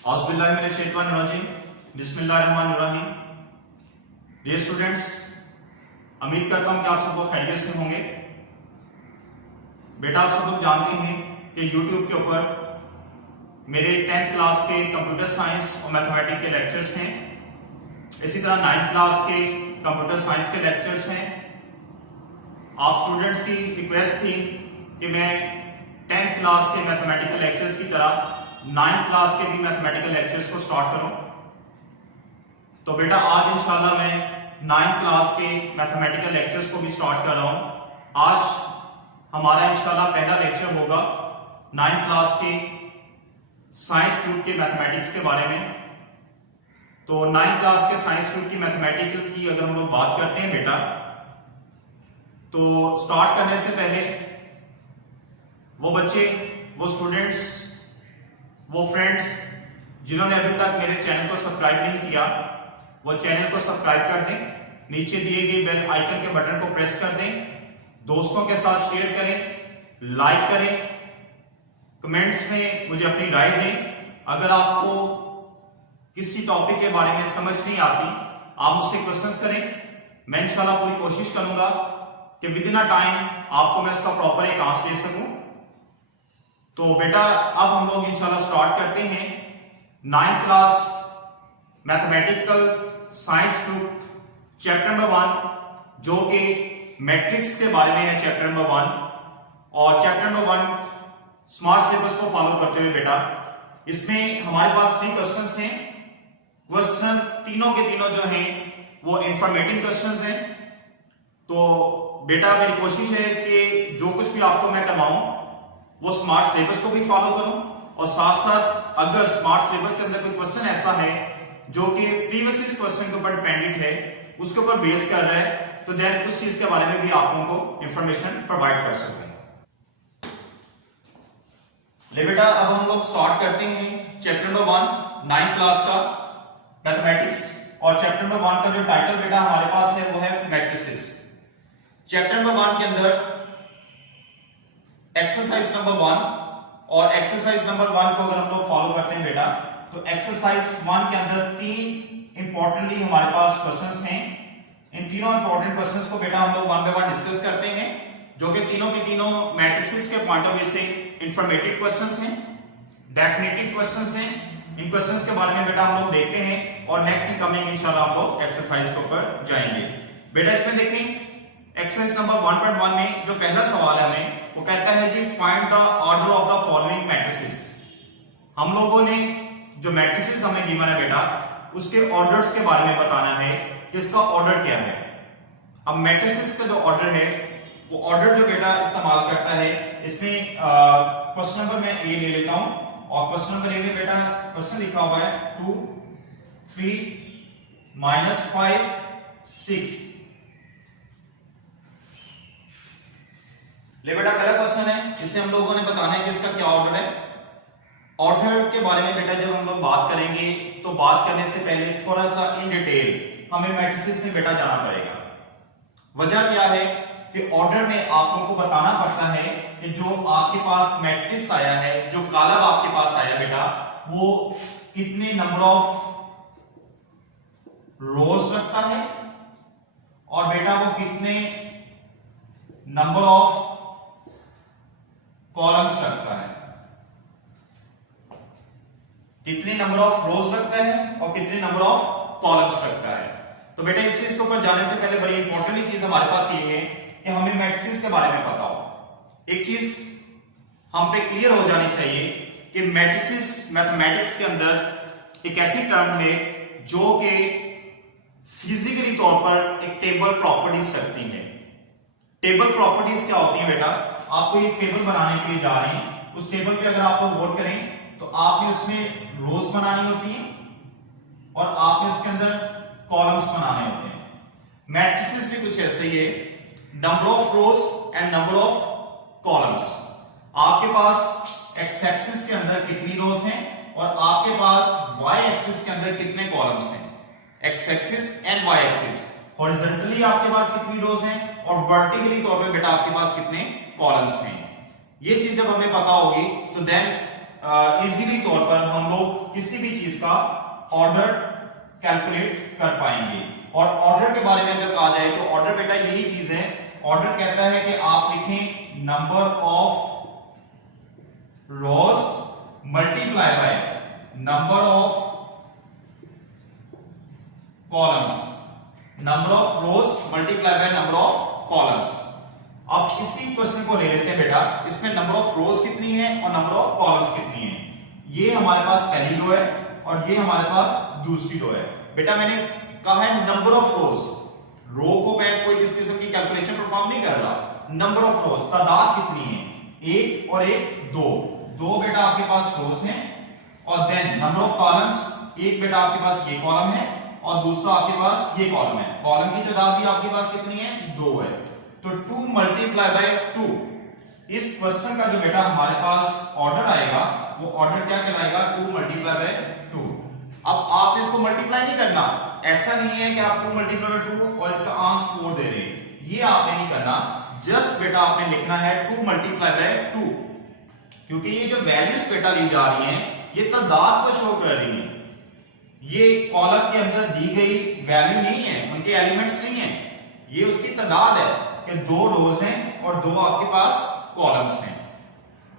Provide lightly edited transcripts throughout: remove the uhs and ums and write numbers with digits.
औज़ुबिल्लाहिमिनश्शैतानिर्रजीम बिस्मिल्लाहिर्रहमानिर्रहीम। Dear students, उम्मीद करता हूं कि आप सब लोग खैरियत से होंगे। बेटा, आप सब लोग जानते हैं कि YouTube के ऊपर मेरे 10th क्लास के कंप्यूटर साइंस और मैथमेटिक्स के लेक्चर्स हैं। इसी तरह 9th क्लास के कंप्यूटर साइंस के लेक्चर्स हैं। आप स्टूडेंट्स की रिक्वेस्ट थी कि मैं 10th क्लास के मैथमेटिकल लेक्चर्स की तरह 9th क्लास के भी मैथमेटिकल लेक्चर्स को स्टार्ट करूं। तो बेटा, आज इंशाल्लाह मैं 9th क्लास के मैथमेटिकल लेक्चर्स को भी स्टार्ट कर रहा हूं। आज हमारा इंशाल्लाह पहला लेक्चर होगा 9th क्लास के साइंस ग्रुप के मैथमेटिक्स के बारे में। तो 9th क्लास के साइंस ग्रुप की मैथमेटिकल की अगर हम लोग बात करते हैं बेटा, तो स्टार्ट करने से पहले वो बच्चे, वो स्टूडेंट्स, वो फ्रेंड्स जिन्होंने अभी तक मेरे चैनल को सब्सक्राइब नहीं किया, वो चैनल को सब्सक्राइब कर दें। नीचे दिए गए बेल आइकन के बटन को प्रेस कर दें। दोस्तों के साथ शेयर करें, लाइक करें, कमेंट्स में मुझे अपनी राय दें। अगर आपको किसी टॉपिक के बारे में समझ नहीं आती, आप मुझसे क्वेश्चंस करें। मैं इंशाल्लाह पूरी कोशिश करूंगा कि विद इन अ टाइम आपको मैं इसका प्रॉपर एक आंसर दे सकूं। तो बेटा, अब हम लोग इंशाल्लाह स्टार्ट करते हैं 9th class mathematical science group chapter number 1, जो कि मैट्रिक्स के बारे में है। चैप्टर नंबर 1 और चैप्टर नंबर 1 स्मार्ट सिलेबस को फॉलो करते हुए बेटा, इसमें हमारे पास 3 क्वेश्चंस हैं। क्वेश्चन तीनों के तीनों जो हैं वो इंफॉर्मेटिव क्वेश्चंस हैं। तो बेटा, मेरी कोशिश है कि जो कुछ भी आपको मैं करवाऊं वो स्मार्ट सिलेबस को भी फॉलो करूं, और साथ साथ अगर स्मार्ट सिलेबस के अंदर कोई क्वेश्चन ऐसा है जो कि प्रीवियस क्वेश्चन के ऊपर डिपेंडेंट है, उसके ऊपर बेस कर रहा है, तो देन उस चीज के बारे में भी आप लोगों को इंफॉर्मेशन प्रोवाइड कर सकते हैं। ले बेटा, अब हम लोग स्टार्ट करते हैं चैप्टर नंबर 1 9th क्लास का मैथमेटिक्स। और चैप्टर नंबर 1 का जो टाइटल बेटा हमारे पास है वो है मैट्रिसेस। चैप्टर नंबर 1 के अंदर एक्सरसाइज नंबर 1 और एक्सरसाइज नंबर 1 को अगर हम लोग फॉलो करते हैं बेटा, तो एक्सरसाइज 1 के अंदर 3 इंपॉर्टेंटली हमारे पास क्वेश्चंस हैं। इन तीनों इंपॉर्टेंट क्वेश्चंस को बेटा हम लोग वन बाय वन डिस्कस करते हैं, जो कि तीनों के तीनों मैट्रिसेस के पॉइंट ऑफ व्यू से इंफॉर्मेटिव क्वेश्चंस हैं, डेफिनेटिव क्वेश्चंस हैं। इन क्वेश्चंस के बारे में बेटा हम लोग देखते हैं और नेक्स्ट कमिंग इंशाल्लाह हम लोग एक्सरसाइज के ऊपर जाएंगे। बेटा, इसमें देखें एक्सरसाइज नंबर 1.1 में जो पहला सवाल है हमें, वो कहता है जी find the order of the following matrices. हम लोगों ने जो मैट्रिसेस हमें गिवन है बेटा, उसके ऑर्डर्स के बारे में बताना है कि इसका ऑर्डर क्या है। अब मैट्रिसेस का जो ऑर्डर है, वो ऑर्डर जो बेटा इस्तेमाल करता है, इसमें क्वेश्चन नंबर मैं ये ले लेता हूं, और क्वेश्चन नंबर ए में बेटा क्वेश्चन लिखा हुआ है 2 3 -5 6। ले बेटा, पहला क्वेश्चन है, जिसे हम लोगों ने बताना है कि इसका क्या ऑर्डर है। ऑर्डर के बारे में बेटा जब हम लोग बात करेंगे, तो बात करने से पहले थोड़ा सा इन डिटेल हमें मैट्रिसेस में बेटा जाना पड़ेगा। वजह क्या है कि ऑर्डर में आप लोगों को बताना पड़ता है कि जो आपके पास मैट्रिक्स आया है, जो कॉलम आपके पास आया बेटा, वो कितने नंबर ऑफ रोज रखता है, और बेटा वो कितने नंबर ऑफ कॉलम्स रखता है। कितने नंबर ऑफ रोज रखता है और कितने नंबर ऑफ कॉलम्स रखता है। तो बेटा, इस चीज के ऊपर जाने से पहले बड़ी इंपॉर्टेंट चीज हमारे पास ये है कि हमें मैट्रिसेस के बारे में पता हो। एक चीज हम पे क्लियर हो जानी चाहिए कि मैट्रिसेस मैथमेटिक्स के अंदर एक ऐसी टर्म है जो कि फिजिकली तौर पर एक टेबल प्रॉपर्टीज रखती है। टेबल प्रॉपर्टीज क्या होती है बेटा, आपको एक टेबल बनाने के लिए जा रहे हैं, उस टेबल पे अगर आप लोग गौर करें तो आपने उसमें रोज बनानी होती है और आपने उसके अंदर कॉलम्स बनाने होते हैं। मैट्रिसेस भी कुछ ऐसे ही है, number of rose and number of columns. आपके पास एक्स एक्सिस के अंदर कितनी रोज हैं और आपके पास वाई एक्सिस के अंदर कितने कॉलम्स हैं। X axis and y axis, horizontally आपके पास कितनी रोज हैं और वर्टिकली तौर पे बेटा आपके पास कितने कॉलम्स हैं। ये चीज जब हमें पता होगी तो देन इजीली तौर पर हम लोग किसी भी चीज का ऑर्डर कैलकुलेट कर पाएंगे। और ऑर्डर के बारे में अगर कहा जाए तो ऑर्डर बेटा यही चीज है, ऑर्डर कहता है कि आप लिखें number of rose multiply by number of columns, number of rose multiply by number of columns. अब इसी क्वेश्चन को ले लेते हैं बेटा, इसमें नंबर ऑफ रोज कितनी है और नंबर ऑफ कॉलम्स कितनी है। ये हमारे पास पहली रो है और ये हमारे पास दूसरी रो है। बेटा मैंने कहा है नंबर ऑफ रोज, रो को मैं कोई किस किस्म की कैलकुलेशन परफॉर्म नहीं कर रहा, नंबर ऑफ रोज तादाद कितनी है, एक और एक दो बेटा आपके पास रोज हैं। और देन नंबर ऑफ कॉलम्स, एक बेटा आपके पास ये कॉलम है और दूसरा आपके पास ये कॉलम है। कॉलम की तादाद भी आपके पास कितनी है, 2 है। तो 2 मल्टीप्लाई बाय 2, इस क्वेश्चन का जो बेटा हमारे पास ऑर्डर आएगा वो ऑर्डर क्या कहलाएगा, 2 मल्टीप्लाई बाय 2। अब आपने इसको मल्टीप्लाई नहीं करना, ऐसा नहीं है कि आप 2 मल्टीप्लाई बाय 2 और इसका आंसर 4 दे दें, ये आपने नहीं करना। जस्ट बेटा आपने लिखना है 2 मल्टीप्लाई बाय 2, क्योंकि ये जो वैल्यूज बेटा ली जा रही हैं ये तादाद को शो कर रही हैं। ये कॉलम के अंदर दी गई वैल्यू नहीं है, उनके एलिमेंट्स नहीं है, ये उसकी तादाद है कि 2 रोज हैं और 2 आपके पास कॉलम्स हैं।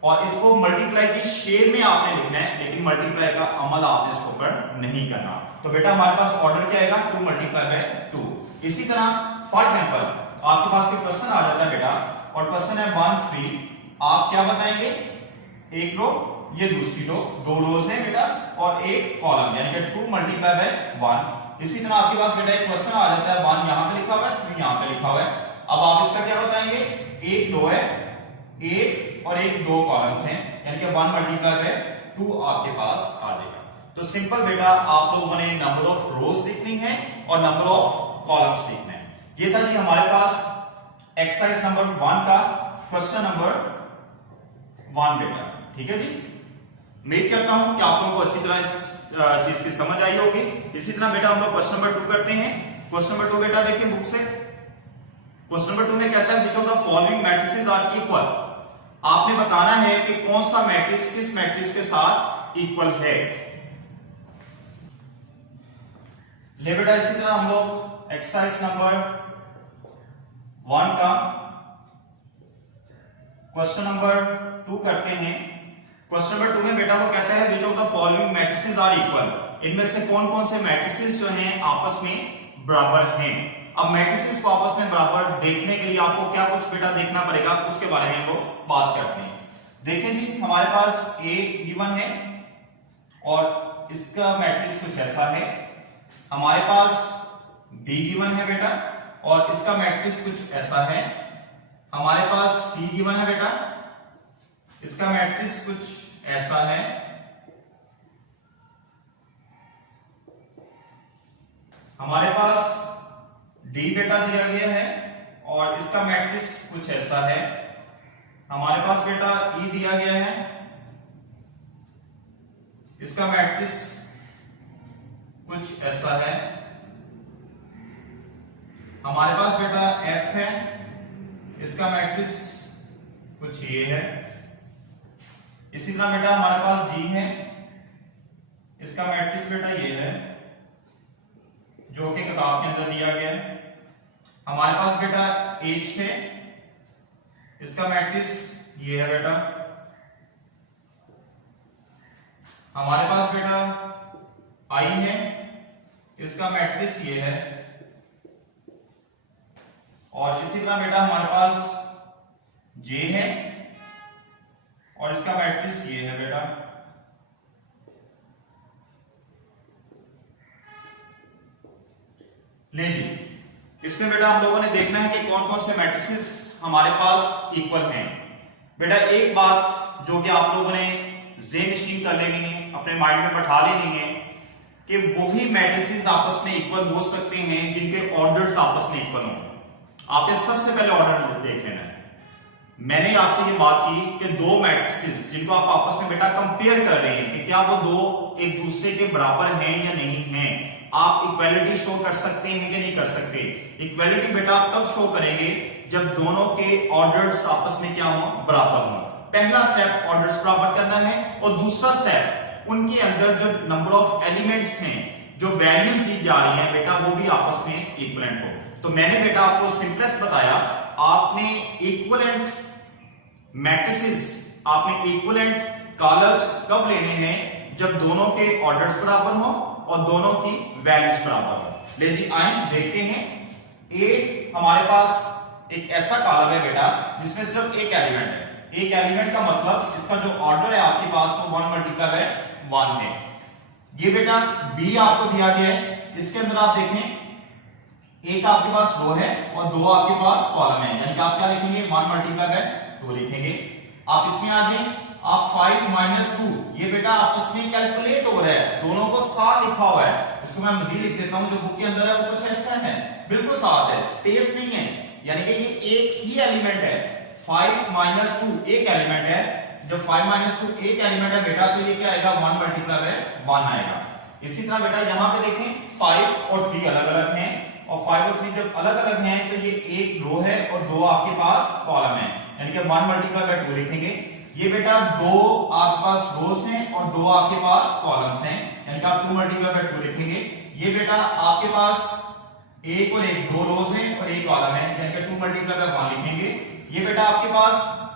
और इसको मल्टीप्लाई की शेप में आपने लिखना है, लेकिन मल्टीप्लाई का अमल आपने इसके ऊपर नहीं करना। तो बेटा हमारे पास ऑर्डर क्या आएगा, 2 मल्टीप्लाई बाय 2। इसी तरह फॉर एग्जांपल आपके पास कोई क्वेश्चन आ जाता है बेटा और क्वेश्चन है 1 3, आप क्या बताएंगे, एक रो ये दूसरी रो, 2 रोज है बेटा और एक कॉलम, यानी कि 2 मल्टीप्लाई बाय 1। इसी तरह आपके पास बेटा एक क्वेश्चन आ जाता है 1 यहां पे लिखा हुआ है, 3 यहां पे लिखा हुआ है। अब आप इसका क्या बताएंगे, एक रो है, एक और एक 2 कॉलम्स हैं, यानी कि 1 मल्टीप्लाई बाय 2 आपके पास आ जाएगा। तो सिंपल बेटा आप लोगों ने नंबर ऑफ रोज लिखनी है और नंबर ऑफ कॉलम्स लिखना है। ये था जी हमारे पास एक्सरसाइज नंबर 1 का क्वेश्चन नंबर 1 बेटा, ठीक है जी। उम्मीद करता हूं कि आप लोगों को अच्छी तरह इस चीज की समझ आई होगी। इसी तरह बेटा हम लोग क्वेश्चन नंबर 2 करते हैं। क्वेश्चन नंबर 2 बेटा देखिए बुक से, क्वेश्चन नंबर 2 में कहता है which of the following matrices are equal. आपने बताना है कि कौन सा मैट्रिक्स किस मैट्रिक्स के साथ इक्वल है। ले बेटा इसी तरह हम लोग एक्सरसाइज नंबर 1 का क्वेश्चन नंबर 2 करते हैं। क्वेश्चन नंबर 2 में बेटा वो कहता है which of the following matrices are equal. इनमें से कौन कौन से मैट्रिसेस जो हैं आपस में बराबर हैं। अब मैट्रिसेस को आपस में बराबर देखने के लिए आपको क्या कुछ बेटा देखना पड़ेगा, उसके बारे में हम लोग बात करते हैं। देखिए जी हमारे पास A गिवन है और इसका मैट्रिक्स कुछ ऐसा है, हमारे पास B गिवन है बेटा और इसका मैट्रिक्स कुछ ऐसा है, हमारे पास C गिवन है बेटा, इसका मैट्रिक्स कुछ ऐसा है, हमारे पास D बेटा दिया गया है और इसका मैट्रिक्स कुछ ऐसा है, हमारे पास बेटा E दिया गया है, इसका मैट्रिक्स कुछ ऐसा है, हमारे पास बेटा F है, इसका मैट्रिक्स कुछ ये है। इसी तरह बेटा हमारे पास G है, इसका मैट्रिक्स बेटा ये है जो कि किताब के अंदर दिया गया है। हमारे पास बेटा H है, इसका मैट्रिक्स ये है बेटा। हमारे पास बेटा I है, इसका मैट्रिक्स ये है। और इसी तरह बेटा हमारे पास J है और इसका मैट्रिक्स ये है बेटा। ले जी इसमें बेटा हम लोगों ने देखना है कि कौन कौन से मैट्रिसेस हमारे पास इक्वल हैं। बेटा एक बात जो कि आप लोगों ने ज़हन नशीन कर लेनी है, अपने माइंड में बैठा लेनी है कि वही मैट्रिसेस आपस में इक्वल हो सकते हैं जिनके ऑर्डर्स आपस में इक्वल हों। आपने सबसे पहले ऑर्डर देख लेना है। मैंने आपसे ये बात की कि 2 मैट्रिसेस जिनको आप आपस में बेटा कंपेयर कर रहे हैं कि क्या वो 2 एक दूसरे के बराबर हैं या नहीं हैं। आप इक्वालिटी शो कर सकते हैं कि नहीं कर सकते। इक्वालिटी बेटा आप तब शो करेंगे जब दोनों के ऑर्डर्स आपस में क्या हो, बराबर हो। पहला स्टेप ऑर्डर्स बराबर करना है और दूसरा स्टेप उनके अंदर जो नंबर ऑफ एलिमेंट्स हैं, जो वैल्यूज दी जा रही हैं बेटा, वो भी आपस में इक्विवेलेंट हो। तो मैंने बेटा आपको सिंपलेस्ट बताया, आपने इक्विवेलेंट मैट्रिसेस, आपने इक्विवेलेंट कॉलम्स कब लेने हैं, जब दोनों के ऑर्डर्स बराबर हो और दोनों की वैल्यूज बराबर हो। ले जी आए देखते हैं। ए हमारे पास एक ऐसा कॉलम है बेटा जिसमें सिर्फ एक एलिमेंट है। एक एलिमेंट का मतलब इसका जो ऑर्डर है आपके पास वो 1 मल्टीप्लाई बाय 1 है। ये बेटा बी आपको दिया गया है, इसके अंदर आप देखें एक आपके पास रो है और दो आपके पास कॉलम है, यानी कि आप क्या लिखेंगे 1 मल्टीप्लाई बाय 2 लिखेंगे। आप इसमें आ जाए, आप 5 - 2 ये बेटा आपस में कैलकुलेट हो रहा है, दोनों को साथ लिखा हुआ है। इसको मैं मजीद लिख देता हूं, जो बुक के अंदर है वो कुछ ऐसा है, बिल्कुल साथ है, स्पेस नहीं है, यानी कि ये एक ही एलिमेंट है। 5 - 2 एक एलिमेंट है, जब 5 - 2 एक एलिमेंट है बेटा, तो ये क्या आएगा 1 मल्टीप्लाई बाय 1 आएगा। इसी तरह बेटा यहां पे देखें 5 और 3 अलग अलग हैं, और 5 और 3 जब अलग अलग हैं तो ये एक रो है और दो आपके पास कॉलम है, यानी कि 1 मल्टीप्लाई बाय 2 लिखेंगे। ये बेटा दो आपके पास रोज हैं और दो आपके पास कॉलम्स हैं, यानी कि आप 2 मल्टीप्लाई बाय 2 लिखेंगे। ये बेटा आपके पास एक और एक दो रोज हैं और एक कॉलम है, यानी कि 2 मल्टीप्लाई बाय 1 लिखेंगे। ये बेटा आपके पास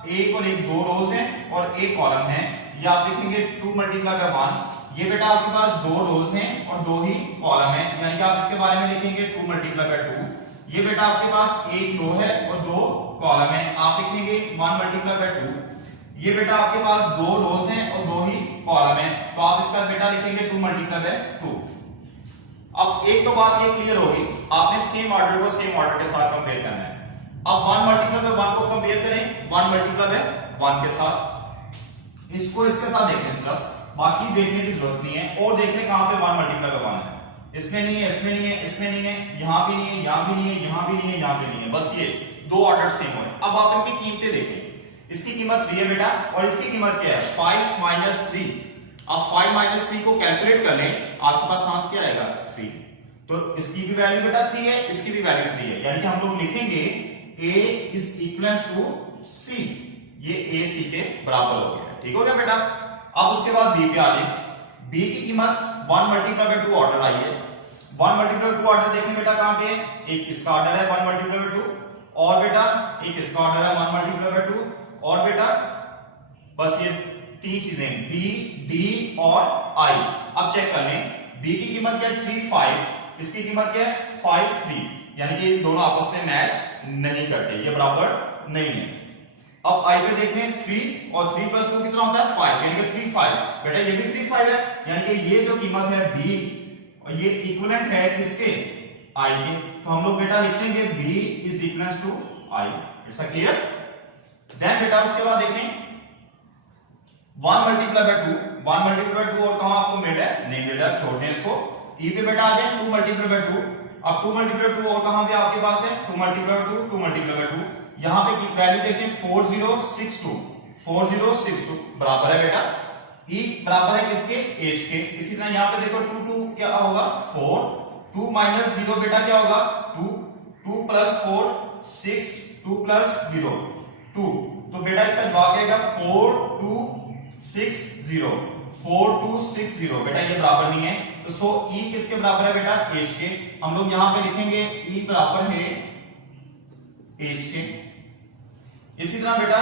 एक और एक दो रोज हैं और एक कॉलम है, ये आप लिखेंगे 2 मल्टीप्लाई बाय 1। ये बेटा आपके पास दो रोज हैं और दो ही कॉलम है, यानी कि आप इसके बारे में लिखेंगे 2 मल्टीप्लाई बाय 2। ये बेटा आपके पास एक रो है और दो कॉलम है, आप लिखेंगे 1 मल्टीप्लाई बाय 2। ये बेटा आपके पास दो रोज हैं और दो ही कॉलम है, तो आप इसका बेटा लिखेंगे 2 मल्टीप्लाई बाय 2। अब एक तो बात ये क्लियर होगी, आपने सेम ऑर्डर को सेम ऑर्डर के साथ कंपेयर करना है। अब 1 मल्टीप्लाई बाय 1 को कंपेयर करें 1 मल्टीप्लाई बाय 1 के साथ, इसको इसके साथ देखें सिर्फ, बाकी देखने की जरूरत नहीं है। और देख लें कहां पे 1 मल्टीप्लाई बाय 1 है, इसमें नहीं है, इसमें नहीं है, इसमें नहीं है, यहां भी नहीं है, यहां भी नहीं है, यहां भी नहीं है, यहां भी नहीं है, बस ये दो ऑर्डर सेम हो। अब आप इनकी कीमतें देखें, इसकी कीमत 3 है बेटा और इसकी कीमत क्या है 5 - 3। अब 5 - 3 को कैलकुलेट कर लें, आपके पास आंसर क्या आएगा 3। तो इसकी भी वैल्यू बेटा 3 है, इसकी भी वैल्यू 3 है, यानी कि हम लोग लिखेंगे a is equals to c, ये a c के बराबर हो गया। ठीक हो गया बेटा। अब उसके बाद b पे आ जाए, b की कीमत 1 मल्टीप्लाई बाय 2 ऑर्डर आई है। 1 मल्टीप्लाई बाय 2 ऑर्डर देखें बेटा कहां पे, एक इसका ऑर्डर है 1 मल्टीप्लाई बाय 2, और बेटा एक इसका ऑर्डर है 1 मल्टीप्लाई बाय 2, और बेटा बस ये तीन चीजें b d और i। अब चेक कर लें, b की कीमत क्या है 3 5, इसकी कीमत क्या है 5 3, यानी कि दोनों आपस में मैच नहीं करते, ये बराबर नहीं है। अब i पे देख लें 3 और 3 + 2 कितना होता है 5, यानी कि 3 5, बेटा ये भी 3 5 है, यानी कि ये जो कीमत है b और ये इक्विवेलेंट है किसके i के, तो हम लोग बेटा लिखेंगे b is equals to i। It's a clear. Then बेटा उसके बाद देखें 1 मल्टीप्लाई बाय 2, 1 मल्टीप्लाई बाय 2 और कहां आपको मिल रहा है, नहीं बेटा छोड़ दें इसको, e पे बेटा आ जाए 2 मल्टीप्लाई बाय 2। अब 2 मल्टीप्लाई बाय 2 और कहां पे आपके पास है 2 मल्टीप्लाई बाय 2, 2 मल्टीप्लाई बाय 2, यहां पे वैल्यू देखें 4062, 4062 बराबर है बेटा e बराबर है किसके h के। इसी तरह यहां पे देखो 2 2 क्या होगा 4, 2 - 0 बेटा क्या होगा 2, 2 + 4 6, 2 + 0 2, तो बेटा इसका जवाब आएगा 4260, 4260 बेटा ये बराबर नहीं है, तो सो e किसके बराबर है बेटा h के। हम लोग यहां पे लिखेंगे e बराबर है h के। इसी तरह बेटा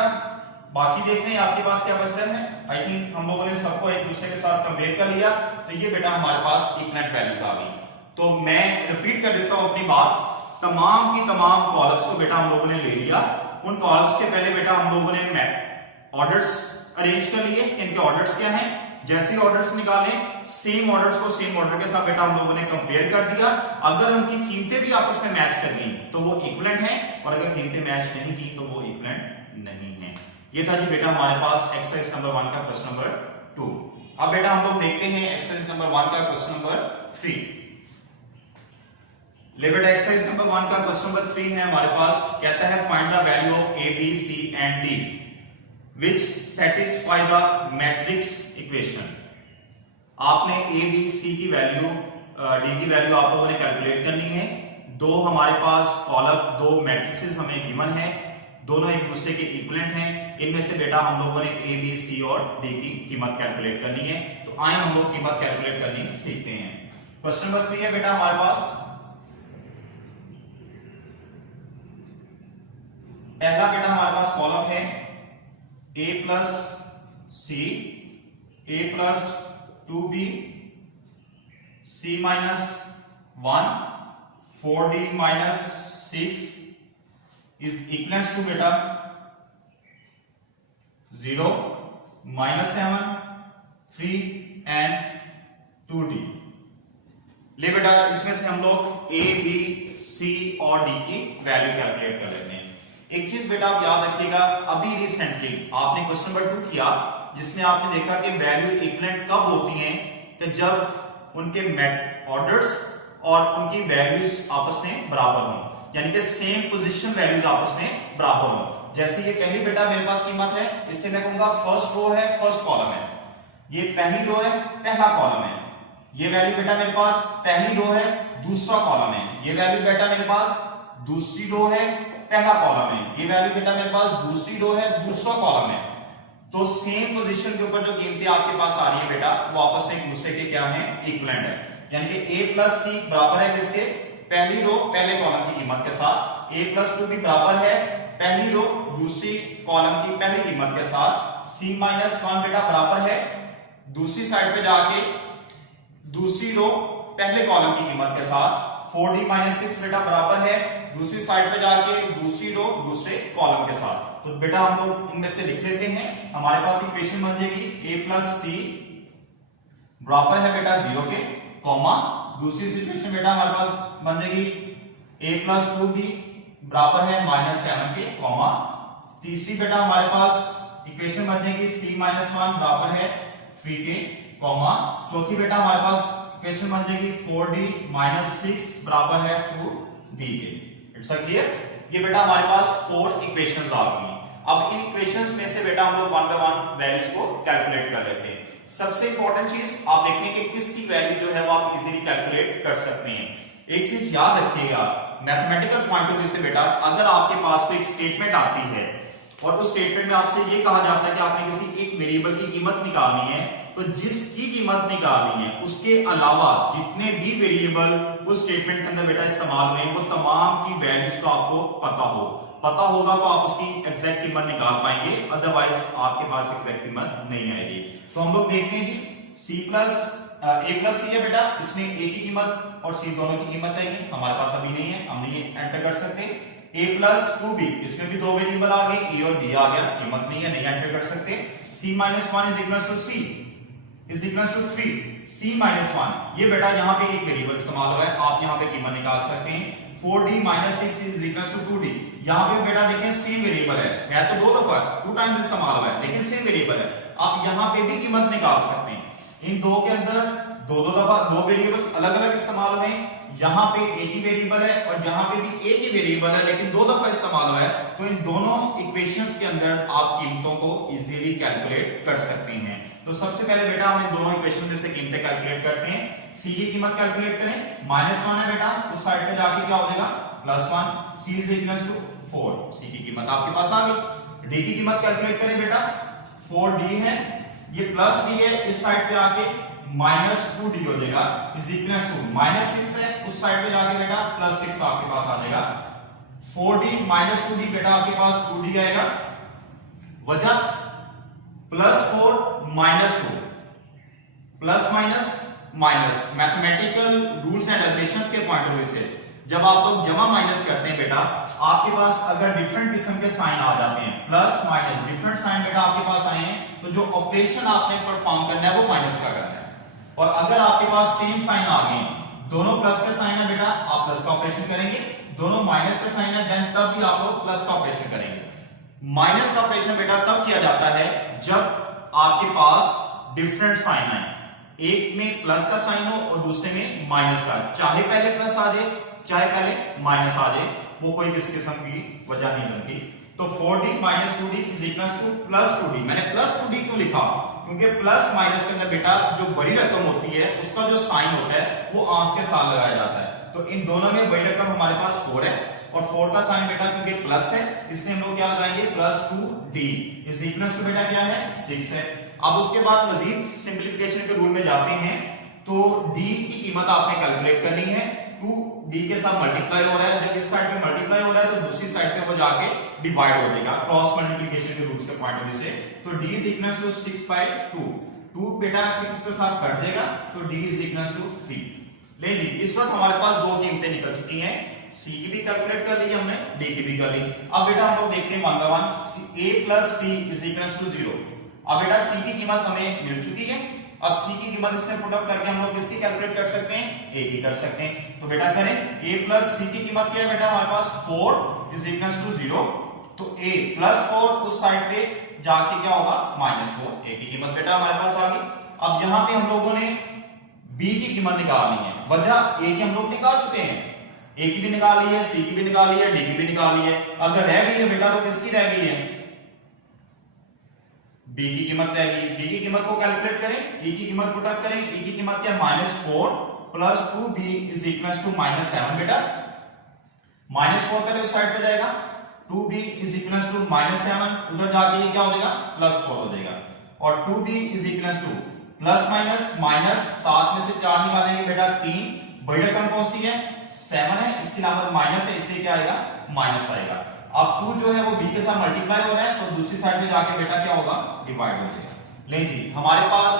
बाकी देखते हैं आपके पास क्या बचता है। आई थिंक हम लोगों ने सबको एक दूसरे के साथ कंपेयर कर लिया, तो ये बेटा हमारे पास इक्विवेलेंट वैल्यूज आ गई। तो मैं रिपीट कर देता हूं अपनी बात, तमाम की तमाम कॉलम्स को बेटा हम लोगों ने ले लिया। उन कॉलम्स के पहले बेटा हम लोगों ने ऑर्डर्स अरेंज कर लिए, इनके ऑर्डर्स क्या हैं, जैसे ऑर्डर्स निकाले सेम ऑर्डर्स को सेम ऑर्डर के साथ बेटा हम लोगों ने कंपेयर कर दिया। अगर उनकी कीमतें भी आपस में मैच कर गई तो वो इक्विवेलेंट हैं, और अगर कीमतें मैच नहीं की तो वो इक्विवेलेंट नहीं है। ये था जी बेटा हमारे पास एक्सरसाइज नंबर 1 का क्वेश्चन नंबर 2। अब बेटा हम लोग देखते हैं एक्सरसाइज नंबर 1 का क्वेश्चन नंबर 3। ले बेटा एक्सरसाइज नंबर 1 का क्वेश्चन नंबर 3 है हमारे पास, कहता है find the value of a b c and d which satisfy the matrix equation। आपने a b c की वैल्यू d की वैल्यू आप लोगों ने कैलकुलेट करनी है। दो हमारे पास कॉलम, दो मैट्रिसेस हमें गिवन है, दोनों एक दूसरे के इक्विवेलेंट हैं। इनमें से बेटा हम लोगों ने ए, बी, सी और डी की कीमत कैलकुलेट करनी है। तो आए हम लोग कीमत कैलकुलेट करनी सीखते हैं। क्वेश्चन नंबर 3 है बेटा हमारे पास। पहला बेटा हमारे पास कॉलम है a प्लस सी, a plus 2b, c minus 1, 4d minus 6 is equal to बेटा 0, -7, 3 एंड 2d। ले बेटा इसमें से हम लोग a, b, c और d की वैल्यू कैलकुलेट कर लेते हैं। एक चीज बेटा आप याद रखिएगा, अभी रिसेंटली आपने क्वेश्चन नंबर 2 किया जिसमें आपने देखा कि वैल्यू इक्विवेलेंट कब होती हैं कि जब उनके ऑर्डर्स और उनकी वैल्यूज आपस में बराबर हों, यानी कि सेम पोजीशन वैल्यूज आपस में बराबर हों। जैसे ये पहली बेटा मेरे पास कीमत है, इससे मैं कहूंगा फर्स्ट रो है, फर्स्ट कॉलम है। ये पहली रो है, पहला कॉलम है। ये वैल्यू बेटा मेरे पास पहली रो है, दूसरा कॉलम है। ये वैल्यू बेटा मेरे पास दूसरी रो है, पहला कॉलम है। ये वैल्यू बेटा मेरे पास दूसरी रो है, दूसरा कॉलम है। तो सेम पोजीशन के ऊपर जो कीमतें आपके पास आ रही है बेटा वो आपस में एक दूसरे के क्या है, इक्विवेलेंट है। यानी कि a प्लस सी बराबर है किसके, पहली रो पहले कॉलम की कीमत के साथ। a प्लस 2 भी बराबर है पहली रो दूसरी कॉलम की पहली कीमत के साथ। c माइनस 1 बेटा बराबर है दूसरी साइड पे जाके दूसरी रो पहले कॉलम की कीमत के साथ। 4d माइनस 6 बेटा बराबर है दूसरी साइड पे जाके दूसरी रो दूसरे कॉलम के साथ। तो बेटा हम लोग इनमें से लिख लेते हैं। हमारे पास इक्वेशन बन जाएगी a प्लस सी बराबर है बेटा 0 के, कॉमा दूसरी सिचुएशन बेटा हमारे पास बन जाएगी a प्लस 2b बराबर है -7 के, कॉमा तीसरी बेटा हमारे पास इक्वेशन बन जाएगी c माइनस 1 बराबर है 3 के, कॉमा चौथी बेटा हमारे पास इक्वेशन बन जाएगी 4d माइनस 6 बराबर है 2d के। It's clear. ये बेटा हमारे पास 4 इक्वेशंस आ गई। अब इन इक्वेशंस में से बेटा हम लोग वन बाय वन वैल्यूज को कैलकुलेट कर लेते हैं। सबसे इंपॉर्टेंट चीज आप देखें कि किसकी वैल्यू जो है वो आप इजीली कैलकुलेट कर सकते हैं। एक चीज याद रखिएगा, मैथमेटिकल पॉइंट ऑफ व्यू से बेटा अगर आपके पास कोई एक स्टेटमेंट आती है और उस स्टेटमेंट में आपसे ये कहा जाता है कि आपने किसी एक वेरिएबल की कीमत निकालनी है, तो जिसकी कीमत निकालनी है उसके अलावा जितने भी वेरिएबल उस स्टेटमेंट के अंदर बेटा इस्तेमाल हुए वो तमाम की वैल्यूज तो आपको पता होगा तो आप उसकी एग्जैक्ट कीमत निकाल पाएंगे, अदरवाइज आपके पास एग्जैक्ट कीमत नहीं आएगी। तो हम लोग देखते हैं जी c प्लस a प्लस सी है बेटा, इसमें a की कीमत और c दोनों की कीमत चाहिए, हमारे पास अभी नहीं है, हम नहीं एंटर कर सकते। a प्लस 2b, इसमें भी दो वेरिएबल आ गए a और b आ गया, कीमत नहीं है, नहीं एंटर कर सकते। c minus 1 is equal to c is equal to 3, c minus 1 ये बेटा यहाँ पे एक वेरिएबल इस्तेमाल हुआ है, आप यहाँ पे कीमत निकाल सकते हैं। 4d minus 6 is equal to 2d, यहाँ पे बेटा देखें सेम वेरिएबल है तो दो दफा 2 टाइम्स इस्तेमाल हुआ है लेकिन सेम वेरिएबल है, आप यहाँ पे भी कीमत निकाल सकते हैं। इन दो के अंदर दो दफा दो वेरिएबल अलग अलग इस्तेमाल हुए, यहाँ पे एक ही वेरिएबल है और यहाँ पे भी एक ही वेरिएबल है लेकिन दो दफा इस्तेमाल हुआ है, तो इन दोनों इक्वेशंस के अंदर आप कीमतों को इजीली कैलकुलेट कर सकते हैं। तो सबसे पहले बेटा हम इन दोनों इक्वेशन में से कीमतें कैलकुलेट करते हैं। c की कीमत कैलकुलेट करें, -1 है बेटा, उस साइड पे जाके क्या हो जाएगा +1, c is equal to 4, c की कीमत आपके पास आ गई। d की कीमत कैलकुलेट करें बेटा, 4d है, ये प्लस d है, इस साइड पे आके -2d हो जाएगा इज इक्वल टू -6 है, उस साइड पे जाके बेटा +6 आपके पास आ जाएगा। 4d -2d बेटा आपके पास 2d आएगा, वजह +4 -2 plus minus minus. Mathematical rules and regulations के पॉइंट ऑफ व्यू से जब आप लोग जमा माइनस करते हैं बेटा, आपके पास अगर डिफरेंट किस्म के साइन आ जाते हैं, प्लस माइनस डिफरेंट साइन बेटा आपके पास आए हैं, तो जो ऑपरेशन आपने परफॉर्म करना है वो माइनस का करना है। और अगर आपके पास सेम साइन आ गए, दोनों प्लस का साइन है बेटा, आप प्लस का ऑपरेशन करेंगे, दोनों माइनस का साइन है देन तब भी आप लोग प्लस का ऑपरेशन करेंगे। माइनस का ऑपरेशन बेटा तब किया जाता है जब आपके पास डिफरेंट साइन आए, एक में प्लस का साइन हो और दूसरे में माइनस का, चाहे पहले प्लस आ जाए चाहे पहले माइनस आ जाए, वो कोई किसी किस्म की वजह नहीं बनती। तो 4d - 2d is equal to +2d। मैंने +2d क्यों लिखा, क्योंकि प्लस माइनस के अंदर बेटा जो बड़ी रकम होती है उसका जो साइन होता है वो आंस के साथ लगाया जाता है। तो इन दोनों में बड़ी रकम हमारे पास 4 है, और 4 का साइन बेटा क्योंकि प्लस है इसलिए हम लोग क्या लगाएंगे plus 2d is equal to बेटा क्या है 6 है। अब उसके बाद मजीद सिंपलीफिकेशन के रूल में जाते हैं तो d की कीमत आपने कैलकुलेट करनी है। 2d के साथ मल्टीप्लाई हो रहा है, जब इस साइड पे मल्टीप्लाई हो रहा है तो दूसरी साइड पे वो जाके डिवाइड हो जाएगा क्रॉस मल्टीप्लिकेशन के रूल्स के पॉइंट ऑफ व्यू से। तो d इज इक्वल टू 6/2, 2 बेटा 6 के साथ कट जाएगा तो d इज इक्वल टू 3। ले जी इस वक्त हमारे पास दो कीमतें निकल चुकी हैं, c की भी कैलकुलेट कर ली हमने, d की भी कर ली। अब बेटा हम लोग देखते हैं 1 by 1, a plus c is equal to 0। अब बेटा c की कीमत हमें मिल चुकी है, अब c की कीमत इसमें पुट अप करके हम लोग किसकी कैलकुलेट कर सकते हैं, a की कर सकते हैं। तो बेटा करें a प्लस c की कीमत क्या है बेटा हमारे पास 4 इज इक्वल टू 0, तो a प्लस 4 उस साइड पे जाके क्या होगा -4, a की कीमत बेटा हमारे पास आ गई। अब यहां पे हम लोगों ने b की कीमत निकालनी है, वजह a की हम लोग निकाल चुके हैं, a की भी निकाल ली है, c की भी निकाल ली है, d की भी निकाल ली है। अगर रह गई है बेटा तो किसकी रह गई है, b की कीमत रह गई। b की कीमत को कैलकुलेट करें, e की कीमत पुट अप करें, e की कीमत क्या -4 plus 2b is equal to -7 बेटा, -4 पहले उस साइड पे जाएगा, 2b इज इक्वल टू -7 उधर जाके ये क्या हो जाएगा +4 हो जाएगा, और 2b is equal two plus minus 7 में से 4 निकालेंगे बेटा 3, बड़ी रकम कौन सी है 7 है, इसके अलावा माइनस है इसलिए क्या आएगा माइनस आएगा। अब 2 जो है वो b के साथ मल्टीप्लाई हो रहा है तो दूसरी साइड पे जाके बेटा क्या होगा डिवाइड हो जाएगा। ले जी हमारे पास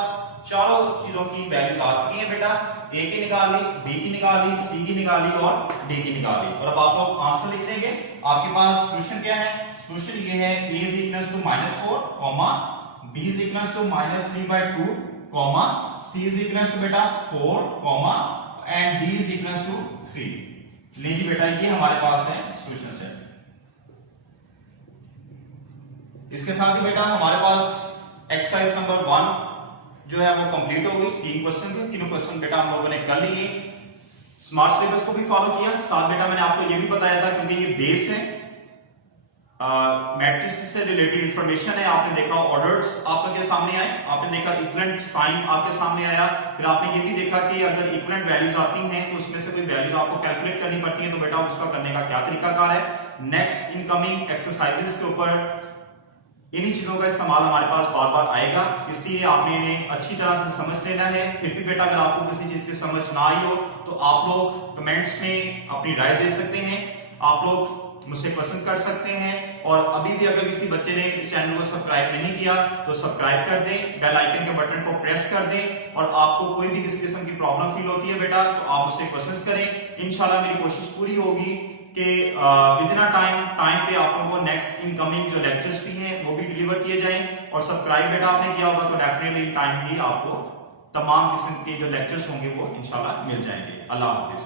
चारों चीजों की वैल्यूज आ चुकी हैं बेटा, a की निकाल ली, b की निकाल ली, c की निकाल ली और d की निकाल ली। और अब आप लोग आंसर लिख देंगे, आपके पास सॉल्यूशन क्या है, सॉल्यूशन ये है a is equal to -4, b is equal to -3/2, c is equal to बेटा 4, and d is equal to 3। लीजिए बेटा ये हमारे पास है सॉल्यूशन सेट। इसके साथ ही बेटा हमारे पास एक्सरसाइज नंबर 1 जो है वो कंप्लीट हो गई। 3 क्वेश्चन थे, तीनों क्वेश्चन बेटा हम लोगों ने कर लिए। स्मार्ट सिलेबस को भी फॉलो किया, साथ बेटा मैंने आपको ये भी बताया था क्योंकि ये बेस है, मैट्रिक्स से रिलेटेड इंफॉर्मेशन है। आपने देखा ऑर्डर्स आपके सामने आए, आपने देखा इक्विवेलेंट साइन आपके सामने आया, फिर आपने ये भी देखा कि अगर इक्विवेलेंट वैल्यूज आती हैं तो उसमें से कोई वैल्यूज आपको कैलकुलेट करनी पड़ती है, तो बेटा उसका करने का क्या तरीकाकार है। नेक्स्ट इनकमिंग एक्सरसाइजेस के ऊपर इन्हीं चीजों का इस्तेमाल हमारे पास बार बार आएगा, इसलिए आपने इन्हें अच्छी तरह से समझ लेना है। फिर भी बेटा अगर आपको किसी चीज की समझ ना आई हो तो आप लोग कमेंट्स में अपनी राय दे सकते हैं, आप लोग मुझसे पसंद कर सकते हैं। और अभी भी अगर किसी बच्चे ने इस चैनल को सब्सक्राइब नहीं किया तो सब्सक्राइब कर दें, बेल आइकन के बटन को प्रेस कर दें, और आपको कोई भी किसी किस्म की प्रॉब्लम फील होती है बेटा तो आप मुझसे क्वेश्चंस करें। इंशाल्लाह मेरी कोशिश पूरी होगी कि विद इन टाइम पे आप लोगों को नेक्स्ट इनकमिंग जो लेक्चर्स भी हैं वो भी डिलीवर किए जाएं। और सब्सक्राइब बेटा आपने किया होगा तो डेफिनेटली इन टाइम भी आपको तमाम किस्म के जो लेक्चर्स होंगे वो इंशाल्लाह मिल जाएंगे। अल्लाह हाफिज।